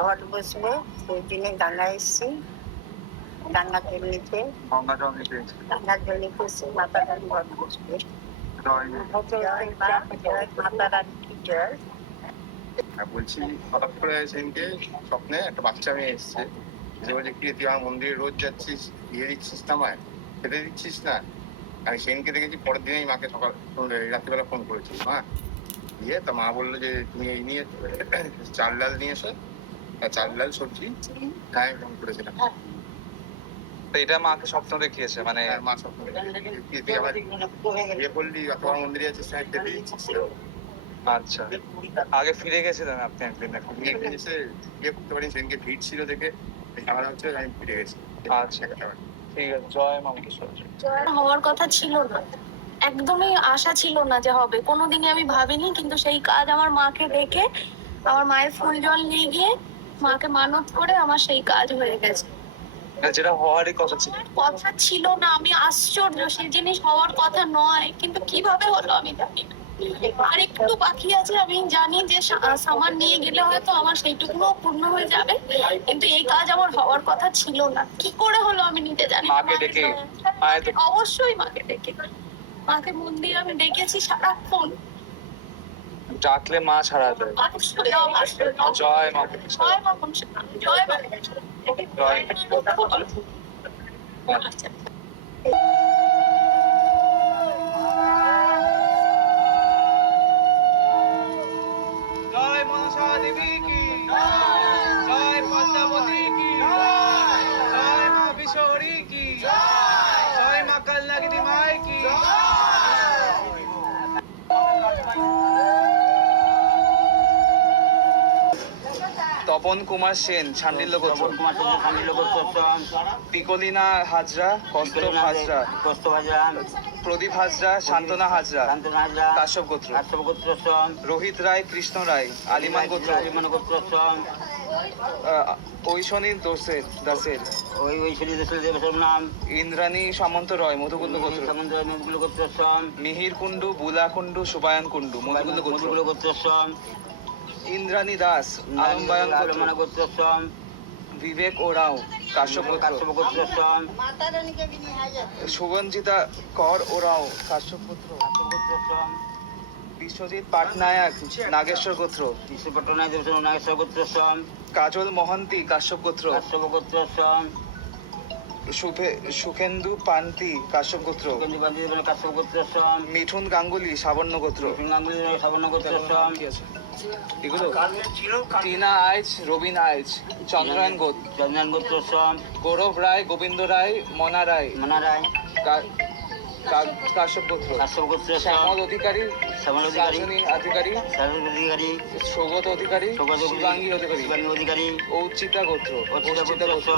ঘট বসবে সেই দিনে গঙ্গা এসছি নিতে এসেছি। গঙ্গা জল এসে মাতা রানী ঘট বসবে মাতা রানী কি জয়? বলছি হঠাৎ করে সেদিনকে স্বপ্নে একটা বাচ্চা মেয়ে এসছে। যে বলছে কি তুই আমার মন্দিরে রোজ যাচ্ছিস? ইয়ে দিচ্ছিস না আমায়? খেতে দিচ্ছিস না? আমি সেদিনকে দেখেছি পরের দিনেই মাকে সকাল রাত্রিবেলা ফোন করেছি মা দিয়ে তা মা বলল যে তুমি এই নিয়ে চাল ডাল নিয়ে এসো। চাল ডাল সবজি হ্যাঁ ফোন করেছিলাম তো এটা মাকে স্বপ্ন দেখিয়েছে মানে হ্যাঁ, মা স্বপ্ন আবার ইয়ে বললি তোমার মন্দিরে না খেতে আচ্ছা। আগে ফিরে গেছিলেন আপনি একদিন এখন এসে ইয়ে করতে পারি সেদিনকে ভিড় ছিল দেখে। ক্যামেরা হচ্ছে আমি ফিরে গেছি। আচ্ছা। ঠিক আছে জয় হওয়ার কথা ছিল না। একদমই আশা ছিল না যে হবে। কোনোদিনই আমি ভাবিনি কিন্তু সেই কাজ আমার মাকে দেখে আমার মায়ের ফুল জল নিয়ে গিয়ে মাকে মানত করে আমার সেই কাজ হয়ে গেছে। যেটা হওয়ারই কথা ছিল। কথা ছিল না আমি আশ্চর্য সেই জিনিস হওয়ার কথা নয় কিন্তু কীভাবে হলো আমি জানি না। আর একটু বাকি আছে আমি জানি যে সামান নিয়ে গেলে হয়তো আমার সেইটুকুও পূর্ণ হয়ে যাবে কিন্তু এই কাজ আমার হওয়ার কথা ছিল না। কি করে হলো আমি নিতে জানি না। মাকে ডেকে, অবশ্যই মাকে ডেকে। মাকে মন্দিরে আমি ডেকেছি সারাক্ষণ। ডাকলে মা ছাড়া দেয়। জয় মা জয় মা দেবী কি? জয় তপন কুমার সেন ছান্ডিল্য গোত্র পিকলিনা হাজরা কস্তব হাজরা প্রদীপ হাজরা শান্তনা হাজরা। কাশ্যপ গোত্র। রোহিত রায় কৃষ্ণ রায় আলিমান গোত্র। আহ, ঐশনী দোসের দাসের। ওই ওই শরীর দেবের নাম। ইন্দ্রাণী সামন্ত রয় মধুকুন্দ গোত্র। সমুদ্র মেঘগুলো গোত্রসম মিহির কুণ্ডু বুলা কুণ্ডু সুবায়ন কুণ্ডু মধুকুন্দ গোত্র। গোত্রসম ইন্দ্রাণী দাস আলম্বায়ন গোত্র। গোত্রসম বিবেক ওরাও কাশ্যপ কাশ্যপ গোত্রসম সুগঞ্জিতা কর ওরাও কাশ্যপ গোত্র। গোত্রসম বিশ্বজিৎ পাটনায়ক নাগেশ্বর গোত্র। বিশ্বপটনায় দেবসম নাগেশ্বর গোত্রসম কাজল মহন্তি কাশ্যপ গোত্র। কাশ্যপ গোত্রসম সুখেন্দু পান্তি কাশ্যপ গোত্র কাশ্যপ মিঠুন গাঙ্গুলি সাবর্ণ গোত্র গাঙ্গুলি সাবর্ণ গোত্রসম কি আছে? এগুলো? টিনা আইচ রবিন আইচ চন্দ্রায়ণ গোত। চন্দন গোত্রসম গৌরব রায় গোবিন্দ রায় মনা রায়। মনারায় রায়। কাশ্যপ গোত্র কাশ্যপ গোত্রসম শ্যামল অধিকারী শ্যামল অধিকারী। অধিকারী। অধিকারী। সৌগত অধিকারী সৌগত শিবাঙ্গী অধিকারী। শিবাঙ্গী অধিকারী। ঔচিতা গোত্র অর্চিতা গোত্র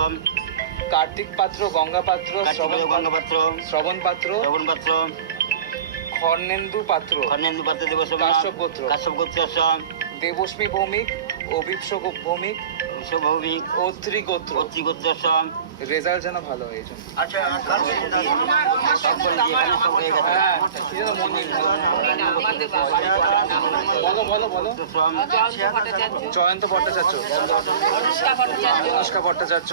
কার্তিক পাত্র গঙ্গা পাত্র শ্রবণ পাত্র গঙ্গপাত্র শ্রবণ পাত্র শ্রবণ পাত্র খর্ণেন্দু পাত্র খর্ণেন্দু পাত্র দেবসম কাশ্যপ গোত্র। কাশ্যপ গোত্র দেবস্মী ভৌমিক অভিপ্স ভৌমিক শুভভৌমিক অত্রি গোত্র অত্রি গোত্রসম রেজাল্ট যেন ভালো হয় বলে হয়ে হ্যাঁ মনে বলো বলো বলো জয়ন্ত ভট্টাচার্য অনুষ্কা ভট্টাচার্য ভট্টাচার্য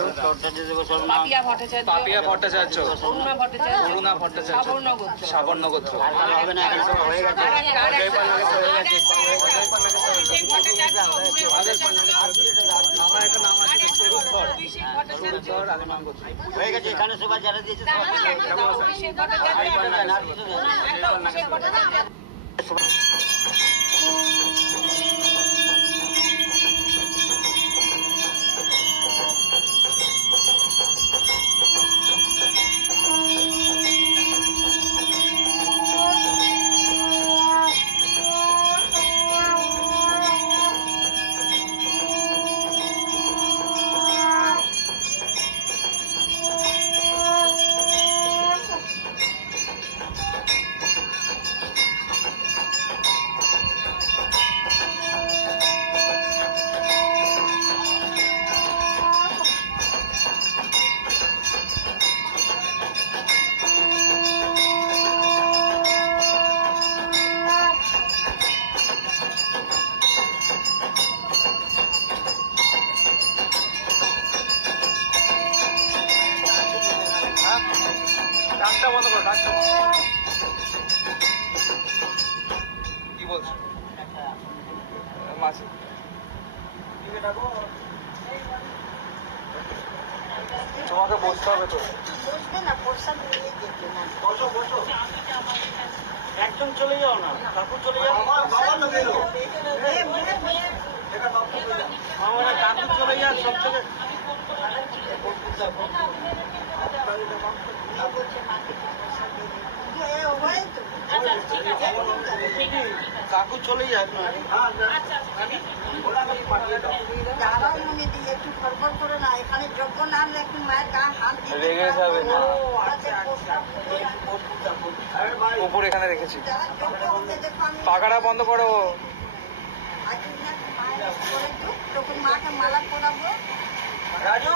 ভট্টাচার্য পাপিয়া ভট্টাচার্য ভট্টাচার্য অরুণা ভট্টাচার্য সাবর্ণ গোত্র সাবর্ণ একটা নাম আছে আলিমান গোত্র হয়ে গেছে এখানে সবাই যারা দিয়েছে হয়ে। আর না, ডাকটা বন্ধ করো ডাকটা কি বলছো? মাসি। তোমাকে বসতে হবে তো। একজন চলে যাও না ঠাকুর চলে যাও। আমার কাকু চলে যাও সব থেকে কাকু চলে যাক না। যারা মনে দিয়ে একটু ফরফর করে না এখানে যোগ্য নাম একটু মায়ের গায়ে হাত দিয়ে রেগে যাবে না। উপর এখানে রেখেছি। পাখাটা বন্ধ করো। তখন মাকে মালা পরাবো রাজু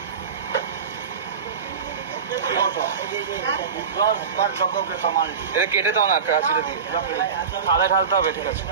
এটা কেটে দাও না কাঁচিটা দিয়ে। সাদা ঢালতে হবে ঠিক আছে।